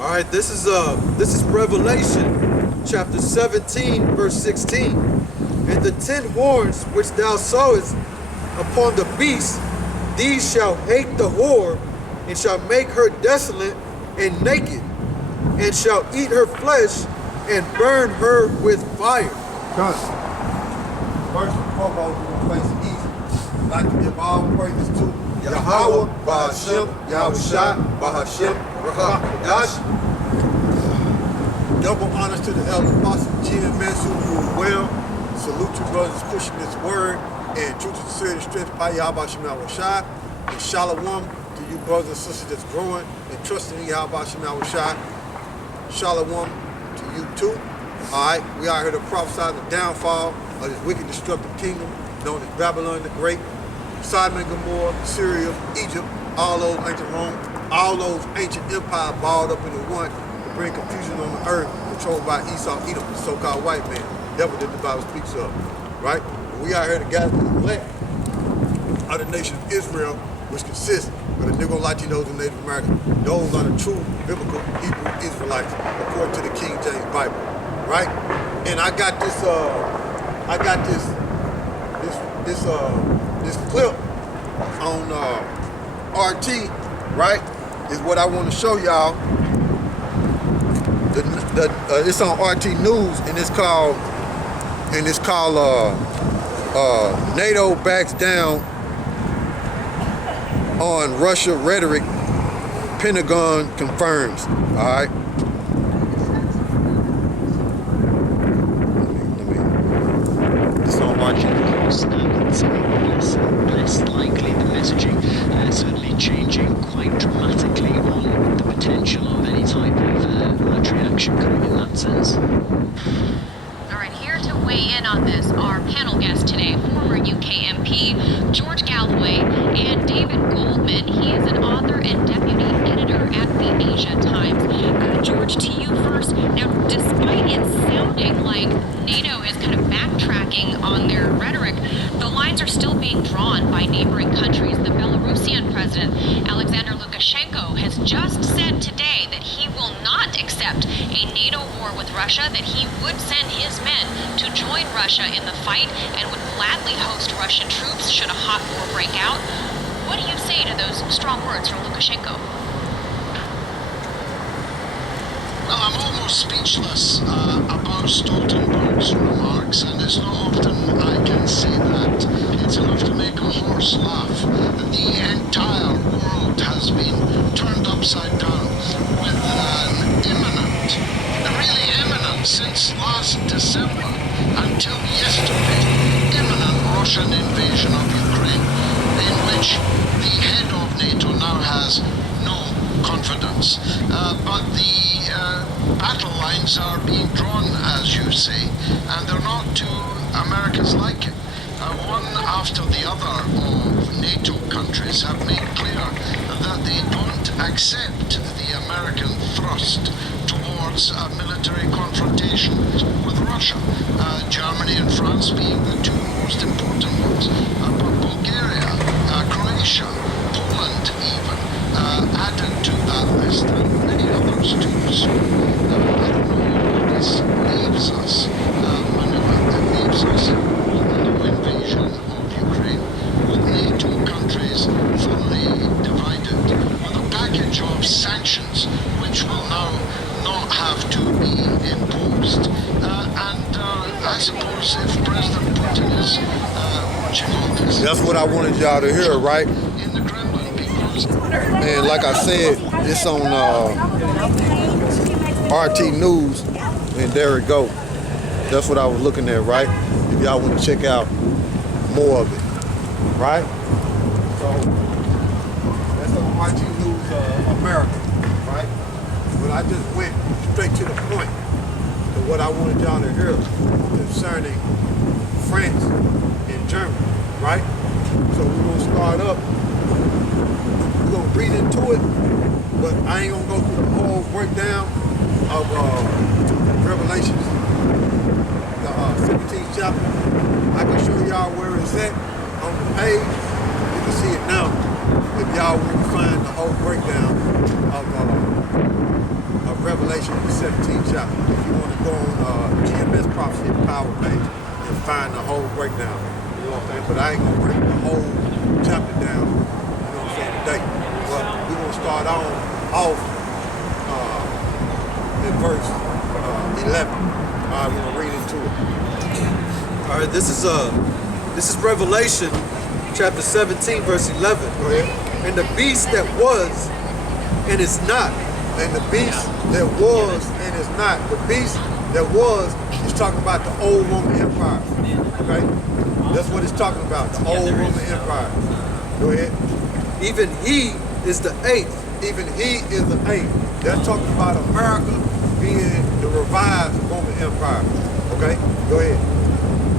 All right, this is Revelation chapter 17, verse 16. And the 10 horns which thou sawest upon the beast, these shall hate the whore, and shall make her desolate and naked, and shall eat her flesh, and burn her with fire. First and foremost, we're going to face the east. I'd like to give all praises to Yahawah, YAHAWASHI, YAHAWASHI. Double honors to the elder apostle GMS, who you well. Salute you brothers pushing this word, and truth and sincerity strength by YAHAWASHI. And shalom to you brothers and sisters that's growing and trusting in YAHAWASHI. Shalom to you too. Alright, we are here to prophesy the downfall of this wicked, destructive kingdom known as Babylon the Great, Sodom and Gomorrah, Syria, Egypt, all those ancient Rome, all those ancient empires balled up into one to bring confusion on the earth, controlled by Esau, Edom, the so-called white man. Devil that the Bible speaks of, right? We are here to gather the elect of the nation of Israel, which consists of the Negro, Latinos, and Native Americans. Those are the true biblical Hebrew Israelites, according to the King James Bible, right? And I got this clip on RT, right? Is what I want to show y'all. It's on RT News, and it's called NATO backs down on Russia rhetoric, Pentagon confirms. All right. It's on RT. Less likely the messaging certainly changing quite dramatically on the potential of any type of military action coming in that sense. All right, here to weigh in on this are panel guests today, former UK MP George Galloway and David Goldman. He is an author and deputy editor at the Asia Times. George, to you first. Now, despite it sounding like NATO is kind of backtracking on their rhetoric, the lines are still being drawn by neighboring countries. The Belarusian president, Alexander Lukashenko, has just said today that he will not accept a NATO war with Russia, that he would send his men to join Russia in the fight and would gladly host Russian troops should a hot war break out. What do you say to those strong words from Lukashenko? Well, I'm almost speechless about Stoltenberg's remarks, and it's not often I can say that. It's enough to make a horse laugh. The entire world has been turned upside down with an imminent, really imminent, since last December until yesterday, imminent Russian invasion of Ukraine, in which the head of NATO now has no confidence. But the battle lines are being drawn, as you say, and they're not to America's liking. One after the other of NATO countries have made clear that they don't accept the American thrust towards a military confrontation with Russia. Germany and France being the two most important ones, but Bulgaria, Croatia, Poland even, added to that list, and many others too. So I don't know what this leaves us, Manila. It leaves us with no invasion of Ukraine, with NATO countries thoroughly divided, with a package of sanctions which will now not have to be imposed. And I suppose if President Putin is watching all this... That's what I wanted y'all to hear, right? In the Kremlin, because... And like I said, it's on RT News, and there it go. That's what I was looking at, right? If y'all want to check out more of it, right? So that's on RT News America, right? But I just went straight to the point to what I wanted y'all to hear concerning France and Germany, right? So we're gonna start up. We're gonna read into it, but I ain't gonna go through the whole breakdown of Revelations, the 17th chapter. I can show y'all where it's at on the page. You can see it now if y'all want to find the whole breakdown of Revelation, the 17th chapter. If you want to go on GMS Prophecy Power page and find the whole breakdown. You know what I'm saying? But I ain't going to break the whole chapter down, you know what I'm saying, today. But we're going to start off in verse 11. All right, we're going to read into it. All right, this is Revelation chapter 17, verse 11. Go ahead. And the beast that was and is not. And the beast that was and is not. The beast that was is talking about the old Roman Empire. Okay? That's what it's talking about, the old Roman Empire. Go ahead. Even he is the eighth. Even he is the eighth. That's talking about America being the revived Roman Empire. Okay? Go ahead.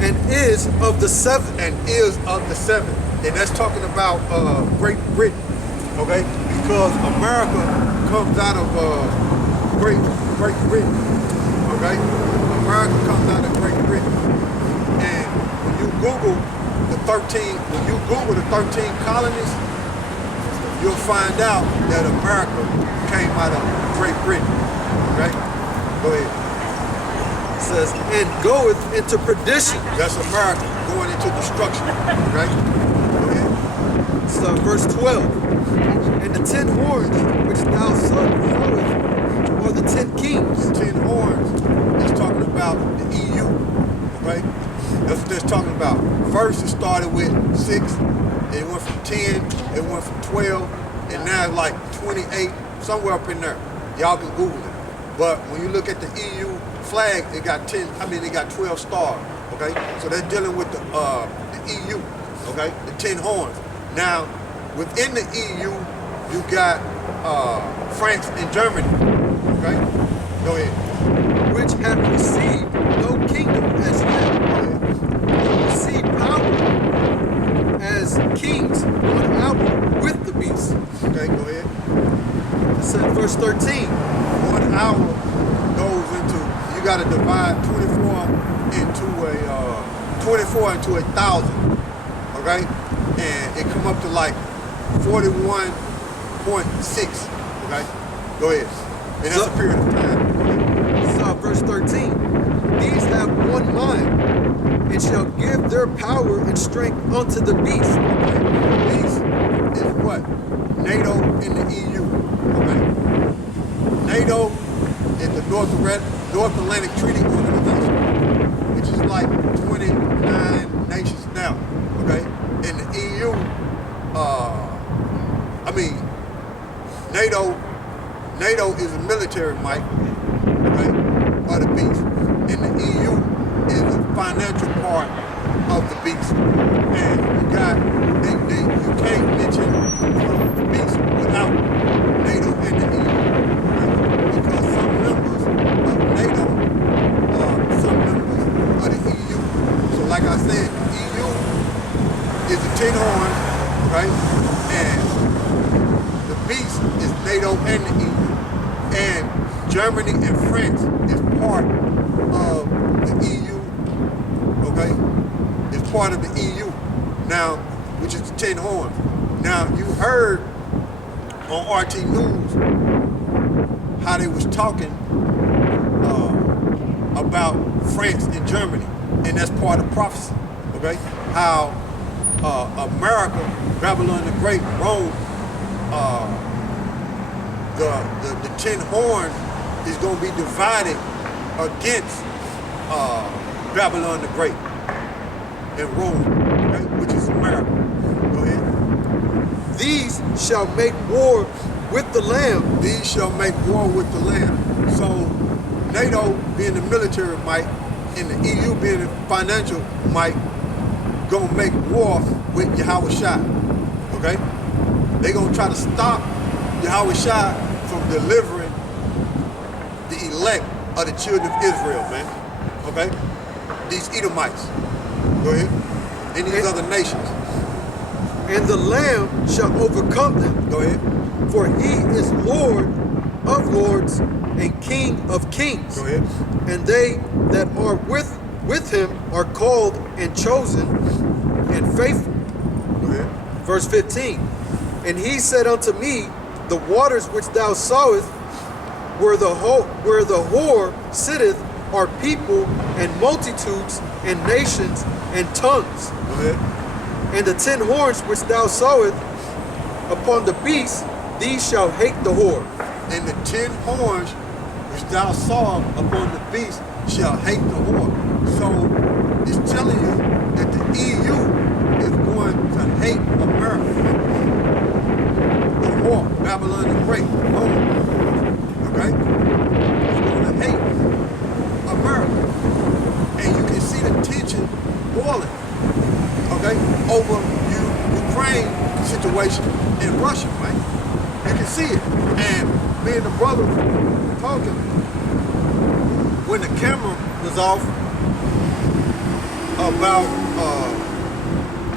And is of the seventh. And is of the seventh. And that's talking about Great Britain. Okay? Because America comes out of Great Britain. Okay? America comes out of Great Britain. And when you Google the 13 colonies, you'll find out that America came out of Great Britain. Okay? Go ahead. It says, and goeth into perdition. That's America going into destruction. Okay? Go ahead. So verse 12. And the 10 horns which thou sawest are the 10 kings. 10 horns is talking about the EU. Okay? That's what they're talking about. First it started with 6, it went from 10, it went from 12, and now it's like 28, somewhere up in there. Y'all can Google it. But when you look at the EU flag, it got 12 stars. Okay? So they're dealing with the EU, okay? The 10 horns. Now, within the EU, you got France and Germany. Okay? Go ahead. Which have received no kingdom as yet. Receive power as kings 1 hour with the beast. Okay, go ahead. It said verse 13. 1 hour goes into, you got to divide 24 into 1,000. Okay? And it come up to like 41.6. Okay? Go ahead. And that's a period of time. So verse 13. These have one mind, and shall give their power and strength unto the beast. Okay? Beast is what? NATO and the EU. Okay? NATO is the North Atlantic Treaty Organization, which is like 29 nations now. Okay? And the EU, NATO is a military might, okay, of the beast. And the EU is the financial part of the beast. And you can't mention the beast without NATO and the EU. Right? Because some members of NATO are some members of the EU. So like I said, the EU is the 10 horns, right? And the beast is NATO and the EU. And Germany and France is part of the EU, okay? It's part of the EU now, which is the 10 horns. Now, you heard on RT News how they was talking about France and Germany, and that's part of prophecy, okay? How America, Babylon the Great, Rome, the 10 horns is going to be divided against Babylon the Great and Rome, okay, which is America. Go ahead. These shall make war with the Lamb. These shall make war with the Lamb. So NATO being the military might and the EU being the financial might gonna make war with YAHAWASHI. Okay? They gonna try to stop YAHAWASHI from delivering the elect of the children of Israel, man. Okay? These Edomites. Go ahead. And these other nations. And the Lamb shall overcome them. Go ahead. For he is Lord of lords and King of kings. Go ahead. And they that are with him are called and chosen and faithful. Go ahead. Verse 15. And he said unto me, the waters which thou sawest where the whore sitteth are people and multitudes and nations and tongues. Go ahead. And the 10 horns which thou sawest upon the beast, these shall hate the whore. And the 10 horns which thou saw upon the beast shall hate the whore. So it's telling you that the EU is going to hate America. The whore, Babylon the Great, Rome, okay? It's going to hate America. And you can see the tension boiling, okay, over Ukraine situation in Russia, right? You can see it. And me and the brother talking, when the camera was off, about,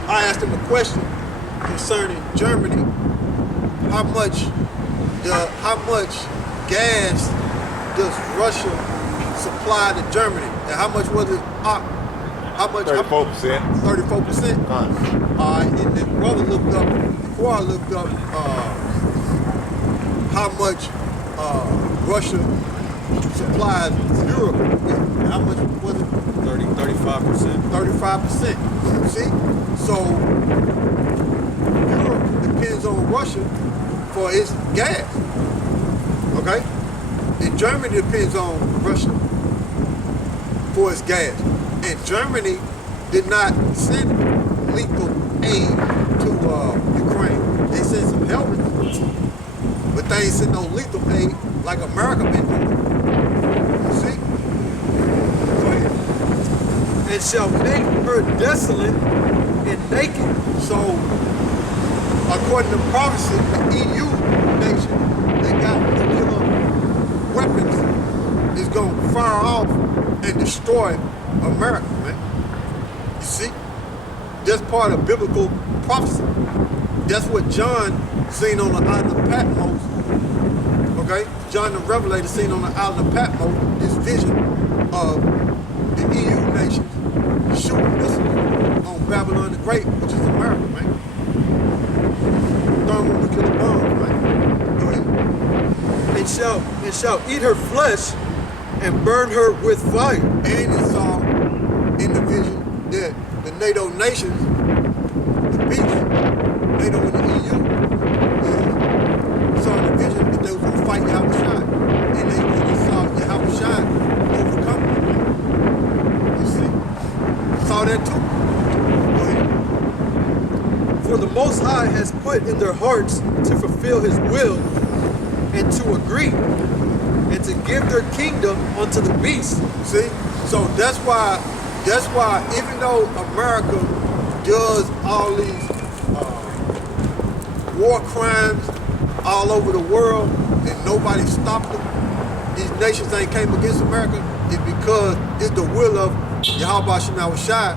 I asked him a question concerning Germany. How much gas does Russia supply to Germany? And how much was it? How much? 34%. 34%. And the brother looked up, before I looked up, how much Russia supplies Europe with. How much was it? 35%. 35%. See? So Europe depends on Russia for its gas. Okay? And Germany depends on Russia for its gas. And Germany did not send lethal aid to Ukraine. They sent some helmets, but they ain't sent no lethal aid like America been doing. You see? Go ahead. And shall make her desolate and naked. So, according to prophecy, the EU nation that got nuclear weapons is going to fire off and destroy America, man. You see? That's part of biblical prophecy. That's what John seen on the island of Patmos. Okay? John the Revelator seen on the island of Patmos this vision of the EU nations shooting missiles on Babylon the Great, which is America, man. Thermonuclear bombs, man. Go ahead. And shall eat her flesh and burn her with fire. And it saw in the vision that the NATO nations, the beast, NATO and the EU, saw in the vision that they were going to fight YAHAWASHI. And they saw YAHAWASHI overcome them. You see? Saw that too. Go ahead. For the Most High has put in their hearts to fulfill his will and to agree and to give their kingdom unto the beast. See? So that's why even though America does all these war crimes all over the world and nobody stopped them, these nations ain't came against America, it's because it's the will of YAHAWASHI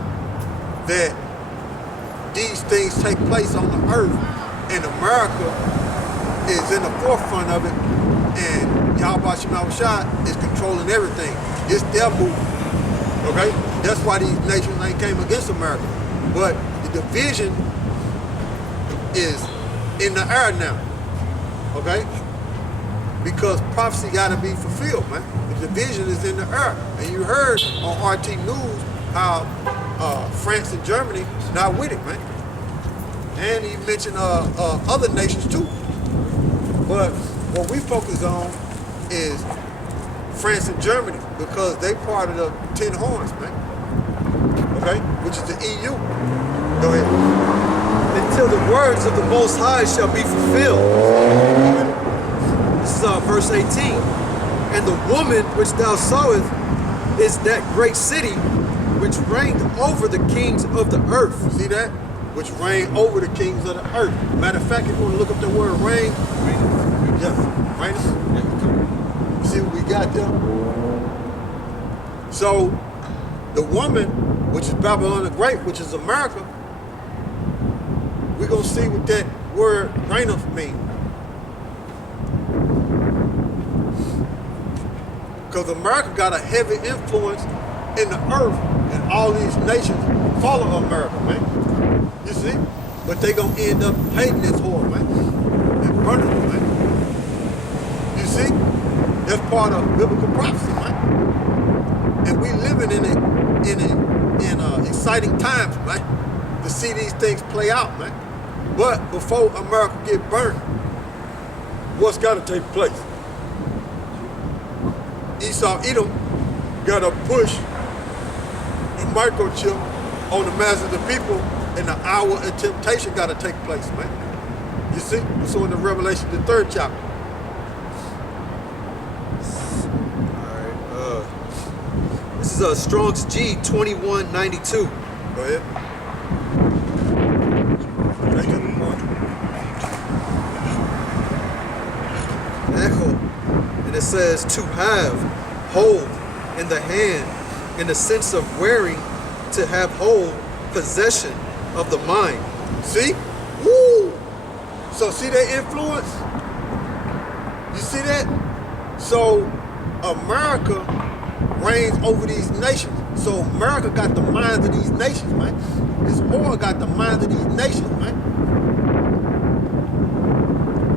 that these things take place on the earth, and America is in the forefront of it, and YAHAWASHI is controlling everything. It's their movement. Okay? That's why these nations ain't came against America. But the division is in the air now. Okay? Because prophecy gotta be fulfilled, man. The division is in the air. And you heard on RT News how France and Germany not with it, man. And he mentioned other nations too. But what we focus on is France and Germany, because they part of the 10 horns, man. Okay? Which is the EU. Go ahead. Until the words of the Most High shall be fulfilled. This is verse 18. And the woman which thou sawest is that great city which reigned over the kings of the earth. See that? Which reign over the kings of the earth. Matter of fact, if you want to look up the word reign, yeah, reign. You see what we got there? So, the woman, which is Babylon the Great, which is America, we're going to see what that word reigneth means. Because America got a heavy influence in the earth, and all these nations follow America, man. You see? But they gonna end up hating this whore, man. And burning it, man. You see? That's part of biblical prophecy, man. And we living in exciting times, man, to see these things play out, man. But before America get burnt, what's got to take place? Esau Edom got to push a microchip on the masses of the people, and the hour of temptation got to take place, man. You see? So in the Revelation, the 3rd chapter. This is Strong's G 2192. Go ahead. Thank you. Echo. And it says to have, hold, in the hand, in the sense of wearing, to have hold, possession of the mind. See? Woo! So see that influence? You see that? So America reigns over these nations. So America got the minds of these nations, man. This oil got the minds of these nations, man.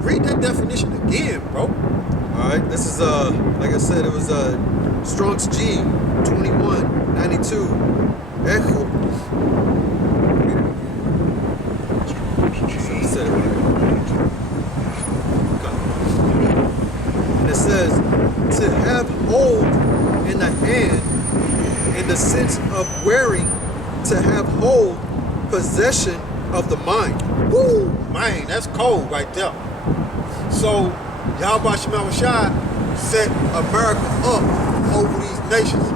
Read that definition again, bro. All right, this is like I said, it was Strong's G 2192. Echo. So I said it right. And it says to have hold in the hand, in the sense of wearing, to have hold, possession of the mind. Woo! Man, that's cold right there. So YAHAWASHI set America up over these nations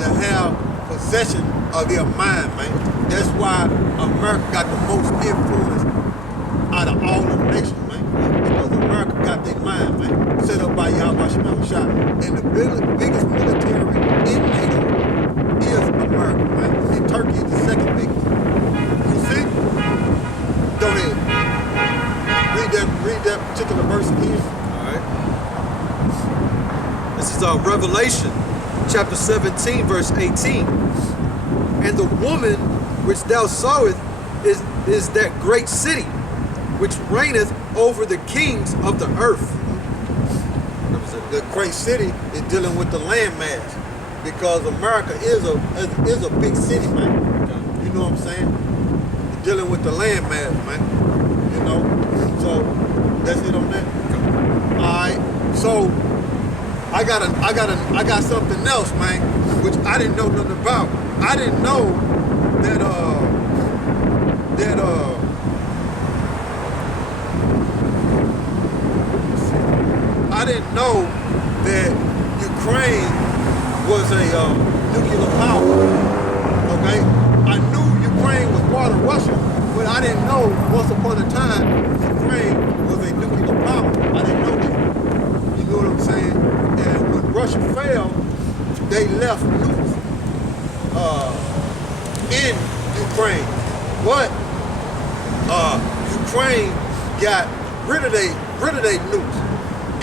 to have possession of their mind, man. That's why America got the most influence out of all the nations, man. Because America got their mind, man, set up by YAHAWASHI. And the biggest military in NATO is America, man. And Turkey is the second biggest. You see? Go ahead. Read that particular verse again. All right. This is Revelation chapter 17, verse 18. And the woman which thou sawest is that great city, which reigneth over the kings of the earth. The great city is dealing with the landmass, because America is a big city, man. You know what I'm saying? It's dealing with the landmass, man. You know, so that's it on that. All right. So I got something else, man, which I didn't know nothing about. I didn't know that I didn't know that Ukraine was a nuclear power. Okay, I knew Ukraine was part of Russia, but I didn't know once upon a time Ukraine was a nuclear power. I didn't know that. You know what I'm saying? And when Russia fell, they left nukes in Ukraine, but Ukraine got rid of their nukes,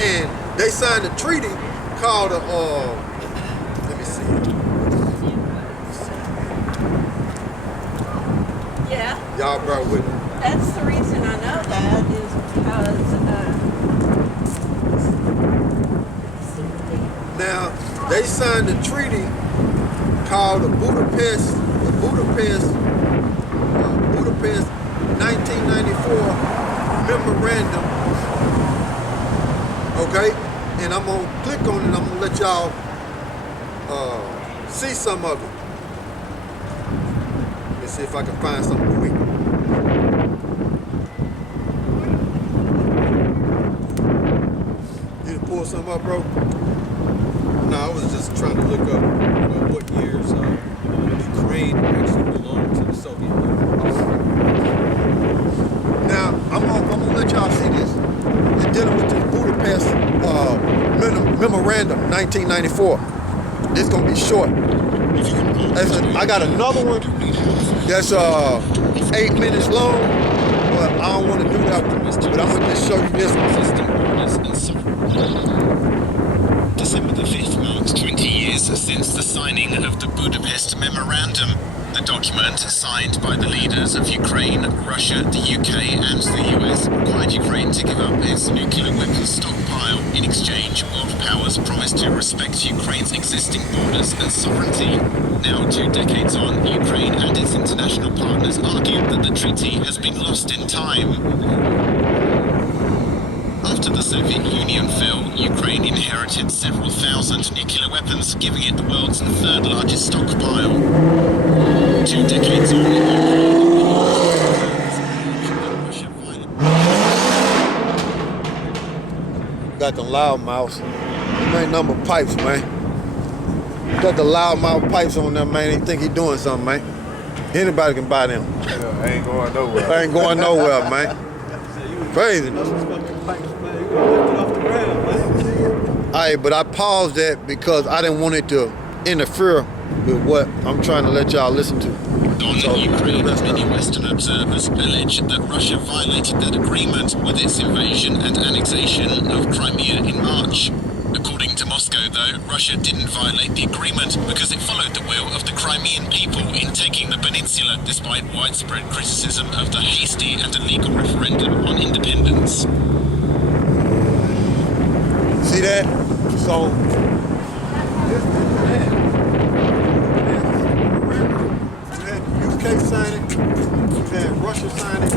and they signed a treaty called let me see. Yeah. Y'all bear with me. That's the reason I know that is because Now they signed a treaty called the Budapest 1994 Memorandum. Okay, and I'm gonna click on it. I'm gonna let y'all see some of it. Let's see if I can find something quick. You pull something up, bro? No, I was just trying to look up what years Ukraine actually belonged to the Soviet Union. Now, I'm gonna let y'all see this. It's dealing with this Budapest Memorandum, 1994. It's gonna be short. I got another one that's 8 minutes long, but I don't want to do that one. But I'm gonna just show you this one. December the 5th marks 20 years since the signing of the Budapest Memorandum. The document, signed by the leaders of Ukraine, Russia, the UK and the US, required Ukraine to give up its nuclear weapons stockpile. In exchange, world powers promised to respect Ukraine's existing borders and sovereignty. Now, 2 decades on, Ukraine and its international partners argue that the treaty has been lost in time. After the Soviet Union fell, Ukraine inherited several thousand nuclear weapons, giving it the world's 3rd largest stockpile. 2 decades on, Got the loudmouths. Them ain't number pipes, man. Got the loudmouth pipes on them, man. They think he doing something, man. Anybody can buy them. Yeah, I ain't going nowhere. I ain't going nowhere, man. Crazy. Alright, but I paused that because I didn't want it to interfere with what I'm trying to let y'all listen to. On Ukraine, many Western observers allege that Russia violated that agreement with its invasion and annexation of Crimea in March. According to Moscow, though, Russia didn't violate the agreement because it followed the will of the Crimean people in taking the peninsula despite widespread criticism of the hasty and illegal referendum on independence. See that? So, you had the UK sign it, you had Russia sign it,